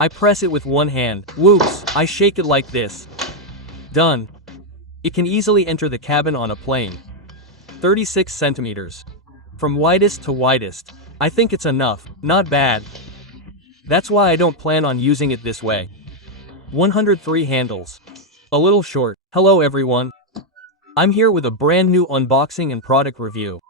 I press it with one hand. Whoops, I shake it like this. Done. It can easily enter the cabin on a plane. 36 centimeters. From widest to widest. I think it's enough, not bad. That's why I don't plan on using it this way. 103 handles. A little short. Hello everyone. I'm here with a brand new unboxing and product review.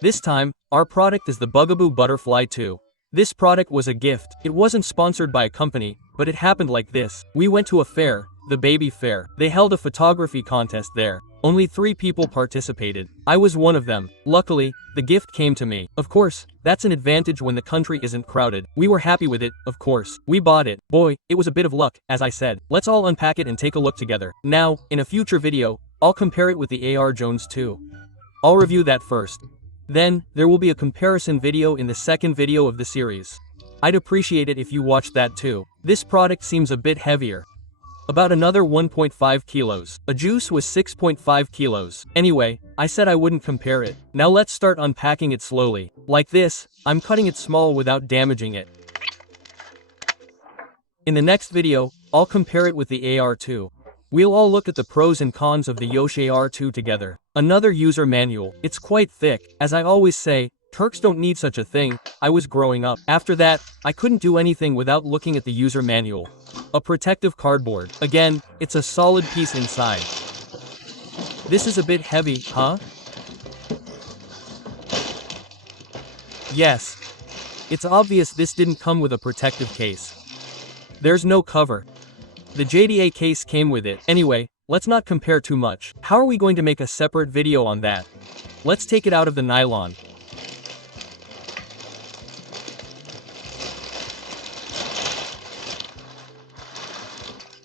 This time, our product is the Bugaboo Butterfly 2. This product was a gift. It wasn't sponsored by a company, but it happened like this. We went to a fair, the baby fair. They held a photography contest there. Only 3 people participated. I was one of them. Luckily, the gift came to me. Of course, that's an advantage when the country isn't crowded. We were happy with it, of course. We bought it. Boy, it was a bit of luck, as I said. Let's all unpack it and take a look together. Now, in a future video, I'll compare it with the AR Joolz 2. I'll review that first. Then, there will be a comparison video in the second video of the series. I'd appreciate it if you watched that too. This product seems a bit heavier. About another 1.5 kilos. A juice was 6.5 kilos. Anyway, I said I wouldn't compare it. Now let's start unpacking it slowly. Like this, I'm cutting it small without damaging it. In the next video, I'll compare it with the AR2. We'll all look at the pros and cons of the Joolz Aer 2 together. Another user manual. It's quite thick. As I always say, Turks don't need such a thing. I was growing up. After that, I couldn't do anything without looking at the user manual. A protective cardboard. Again, it's a solid piece inside. This is a bit heavy, huh? Yes. It's obvious this didn't come with a protective case. There's no cover. The JDA case came with it. Anyway, let's not compare too much. How are we going to make a separate video on that? Let's take it out of the nylon.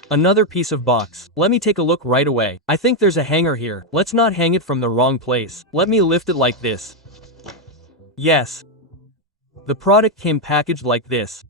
Another piece of box. Let me take a look right away. I think there's a hanger here. Let's not hang it from the wrong place. Let me lift it like this. Yes. The product came packaged like this.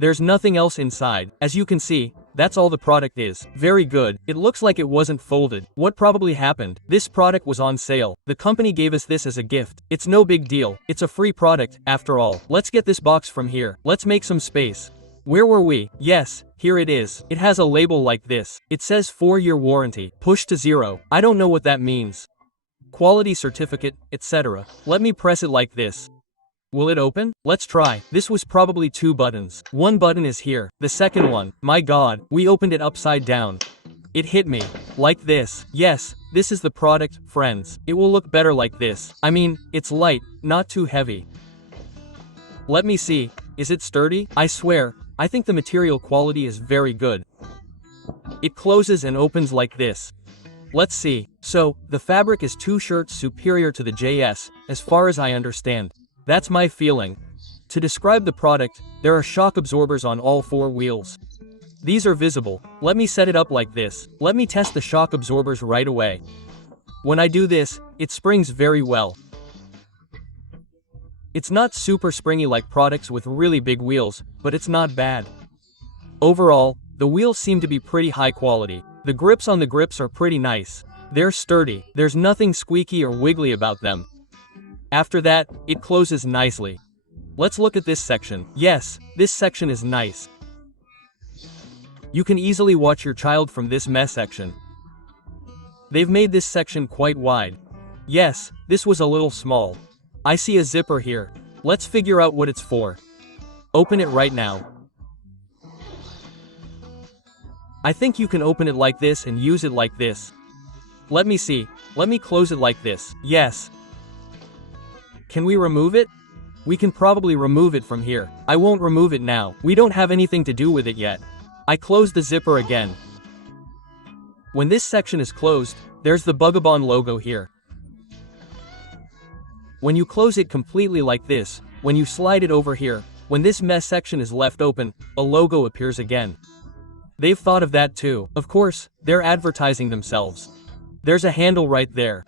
There's nothing else inside. As you can see, that's all the product is. Very good. It looks like it wasn't folded. What probably happened? This product was on sale. The company gave us this as a gift. It's no big deal. It's a free product, after all. Let's get this box from here. Let's make some space. Where were we? Yes, here it is. It has a label like this. It says 4-year warranty. Push to 0. I don't know what that means. Quality certificate, etc. Let me press it like this. Will it open? Let's try. This was probably 2 buttons. One button is here. The second one. My god, we opened it upside down. It hit me. Like this. Yes, this is the product, friends. It will look better like this. I mean, it's light, not too heavy. Let me see. Is it sturdy? I swear, I think the material quality is very good. It closes and opens like this. Let's see. So, the fabric is 2 shirts superior to the JS, as far as I understand. That's my feeling. To describe the product, there are shock absorbers on all 4 wheels. These are visible. Let me set it up like this. Let me test the shock absorbers right away. When I do this, it springs very well. It's not super springy like products with really big wheels, but it's not bad. Overall, the wheels seem to be pretty high quality. The grips on the grips are pretty nice. They're sturdy. There's nothing squeaky or wiggly about them. After that, it closes nicely. Let's look at this section. Yes, this section is nice. You can easily watch your child from this mess section. They've made this section quite wide. Yes, this was a little small. I see a zipper here. Let's figure out what it's for. Open it right now. I think you can open it like this and use it like this. Let me see. Let me close it like this. Yes. Can we remove it? We can probably remove it from here. I won't remove it now. We don't have anything to do with it yet. I close the zipper again. When this section is closed, there's the Bugaboo logo here. When you close it completely like this, when you slide it over here, when this mess section is left open, a logo appears again. They've thought of that too. Of course, they're advertising themselves. There's a handle right there.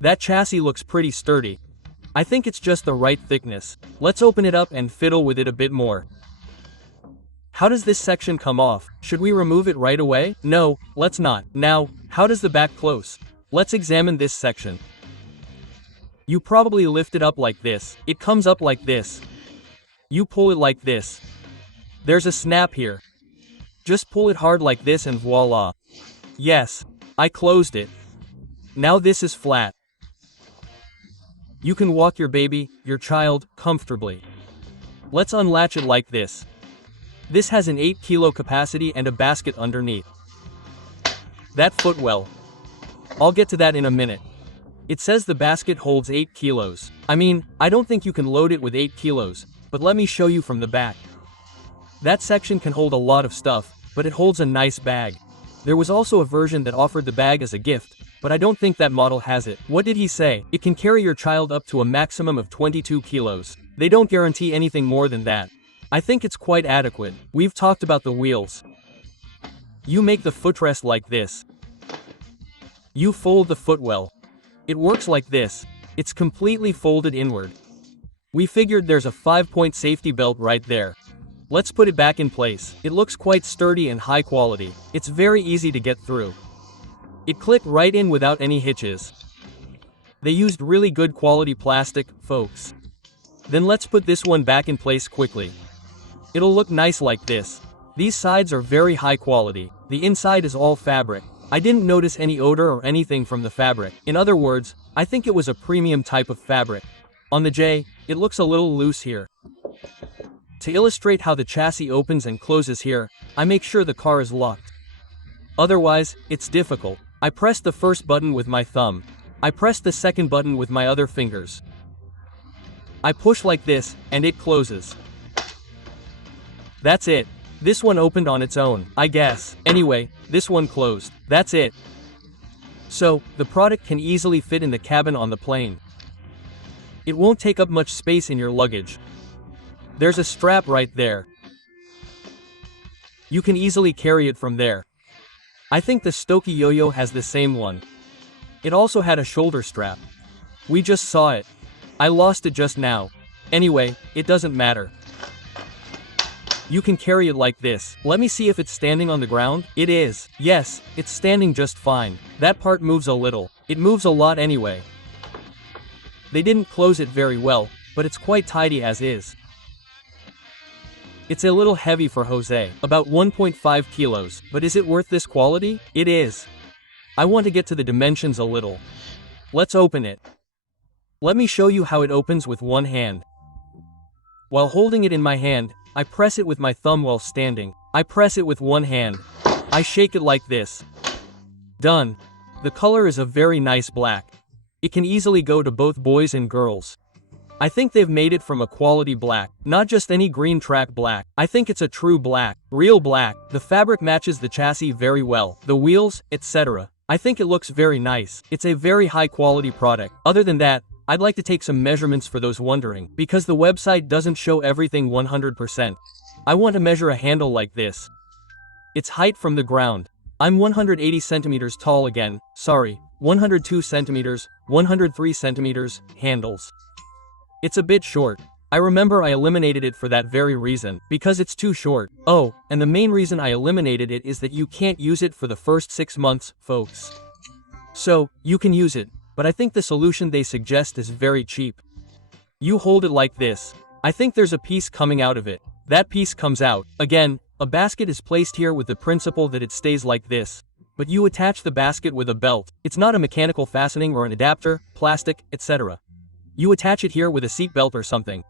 That chassis looks pretty sturdy. I think it's just the right thickness. Let's open it up and fiddle with it a bit more. How does this section come off? Should we remove it right away? No, let's not. Now, how does the back close? Let's examine this section. You probably lift it up like this. It comes up like this. You pull it like this. There's a snap here. Just pull it hard like this and voila. Yes, I closed it. Now this is flat. You can walk your baby, your child, comfortably. Let's unlatch it like this. This has an 8 kilo capacity and a basket underneath. That footwell. I'll get to that in a minute. It says the basket holds 8 kilos. I mean, I don't think you can load it with 8 kilos, but let me show you from the back. That section can hold a lot of stuff, but it holds a nice bag. There was also a version that offered the bag as a gift, but I don't think that model has it. What did he say? It can carry your child up to a maximum of 22 kilos. They don't guarantee anything more than that. I think it's quite adequate. We've talked about the wheels. You make the footrest like this. You fold the footwell. It works like this. It's completely folded inward. We figured there's a 5-point safety belt right there. Let's put it back in place. It looks quite sturdy and high quality. It's very easy to get through. It clicked right in without any hitches. They used really good quality plastic, folks. Then let's put this one back in place quickly. It'll look nice like this. These sides are very high quality. The inside is all fabric. I didn't notice any odor or anything from the fabric. In other words, I think it was a premium type of fabric. On the J, it looks a little loose here. To illustrate how the chassis opens and closes here, I make sure the car is locked. Otherwise, it's difficult. I press the first button with my thumb. I press the second button with my other fingers. I push like this, and it closes. That's it. This one opened on its own, I guess. Anyway, this one closed. That's it. So, the product can easily fit in the cabin on the plane. It won't take up much space in your luggage. There's a strap right there. You can easily carry it from there. I think the Stokie Yo-Yo has the same one. It also had a shoulder strap. We just saw it. I lost it just now. Anyway, it doesn't matter. You can carry it like this. Let me see if it's standing on the ground. It is. Yes, it's standing just fine. That part moves a little. It moves a lot anyway. They didn't close it very well, but it's quite tidy as is. It's a little heavy for Jose, about 1.5 kilos, but is it worth this quality? It is. I want to get to the dimensions a little. Let's open it. Let me show you how it opens with one hand. While holding it in my hand, I press it with my thumb while standing. I press it with one hand. I shake it like this. Done. The color is a very nice black. It can easily go to both boys and girls. I think they've made it from a quality black, not just any green track black. I think it's a true black, real black. The fabric matches the chassis very well, the wheels, etc. I think it looks very nice. It's a very high quality product. Other than that, I'd like to take some measurements for those wondering, because the website doesn't show everything 100%. I want to measure a handle like this. Its height from the ground. I'm 180 centimeters tall again, sorry, 102 centimeters, 103 centimeters, handles. It's a bit short. I remember I eliminated it for that very reason, because it's too short. Oh, and the main reason I eliminated it is that you can't use it for the first 6 months, folks. So, you can use it, but I think the solution they suggest is very cheap. You hold it like this. I think there's a piece coming out of it. That piece comes out. Again, a basket is placed here with the principle that it stays like this. But you attach the basket with a belt. It's not a mechanical fastening or an adapter, plastic, etc. You attach it here with a seat belt or something.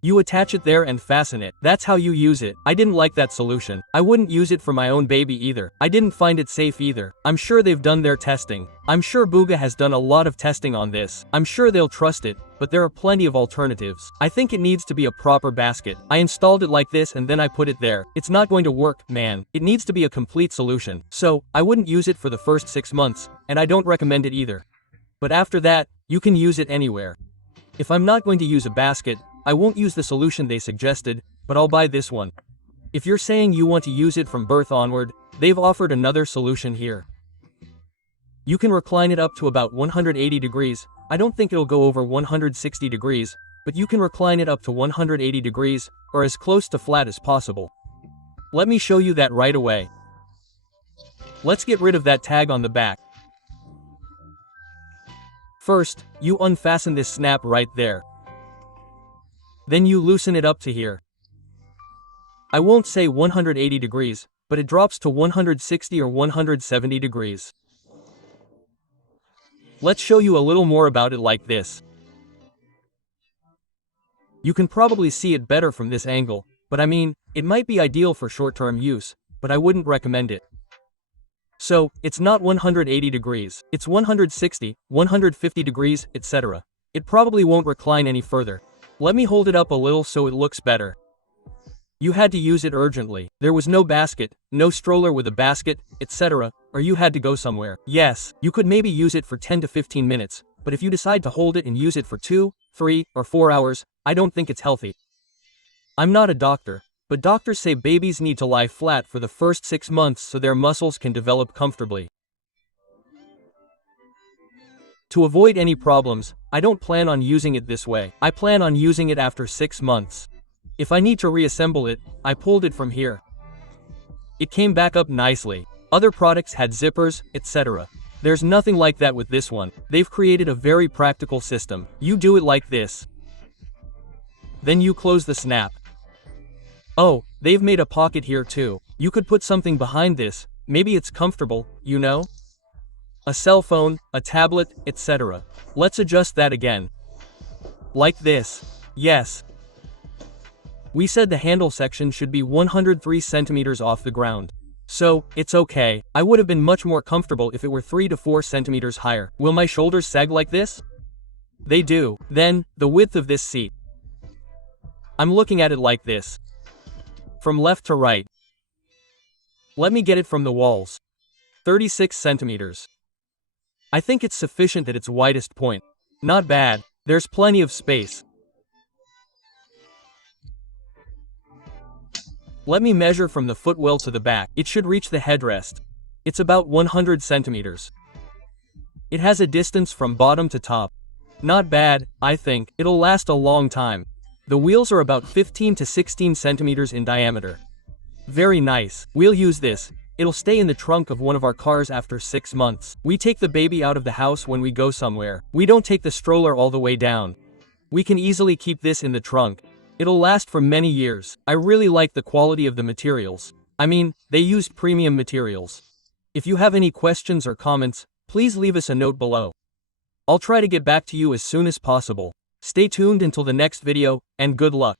You attach it there and fasten it. That's how you use it. I didn't like that solution. I wouldn't use it for my own baby either. I didn't find it safe either. I'm sure they've done their testing. I'm sure Buga has done a lot of testing on this. I'm sure they'll trust it, but there are plenty of alternatives. I think it needs to be a proper basket. I installed it like this and then I put it there. It's not going to work, man. It needs to be a complete solution. So, I wouldn't use it for the first 6 months, and I don't recommend it either. But after that, you can use it anywhere. If I'm not going to use a basket, I won't use the solution they suggested, but I'll buy this one. If you're saying you want to use it from birth onward, they've offered another solution here. You can recline it up to about 180 degrees. I don't think it'll go over 160 degrees, but you can recline it up to 180 degrees, or as close to flat as possible. Let me show you that right away. Let's get rid of that tag on the back. First, you unfasten this snap right there. Then you loosen it up to here. I won't say 180 degrees, but it drops to 160 or 170 degrees. Let's show you a little more about it like this. You can probably see it better from this angle, but I mean, it might be ideal for short-term use, but I wouldn't recommend it. So, it's not 180 degrees, it's 160, 150 degrees, etc. It probably won't recline any further. Let me hold it up a little so it looks better. You had to use it urgently. There was no basket, no stroller with a basket, etc., or you had to go somewhere. Yes, you could maybe use it for 10 to 15 minutes, but if you decide to hold it and use it for 2, 3, or 4 hours, I don't think it's healthy. I'm not a doctor, but doctors say babies need to lie flat for the first 6 months so their muscles can develop comfortably. To avoid any problems, I don't plan on using it this way. I plan on using it after 6 months. If I need to reassemble it, I pulled it from here. It came back up nicely. Other products had zippers, etc. There's nothing like that with this one. They've created a very practical system. You do it like this. Then you close the snap. Oh, they've made a pocket here too. You could put something behind this, maybe it's comfortable, you know? A cell phone, a tablet, etc. Let's adjust that again. Like this. Yes. We said the handle section should be 103 centimeters off the ground. So, it's okay. I would have been much more comfortable if it were 3 to 4 centimeters higher. Will my shoulders sag like this? They do. Then, the width of this seat. I'm looking at it like this. From left to right. Let me get it from the walls. 36 centimeters. I think it's sufficient at its widest point. Not bad. There's plenty of space. Let me measure from the footwell to the back. It should reach the headrest. It's about 100 centimeters. It has a distance from bottom to top. Not bad, I think. It'll last a long time. The wheels are about 15 to 16 centimeters in diameter. Very nice. We'll use this. It'll stay in the trunk of one of our cars after 6 months. We take the baby out of the house when we go somewhere. We don't take the stroller all the way down. We can easily keep this in the trunk. It'll last for many years. I really like the quality of the materials. I mean, they used premium materials. If you have any questions or comments, please leave us a note below. I'll try to get back to you as soon as possible. Stay tuned until the next video, and good luck.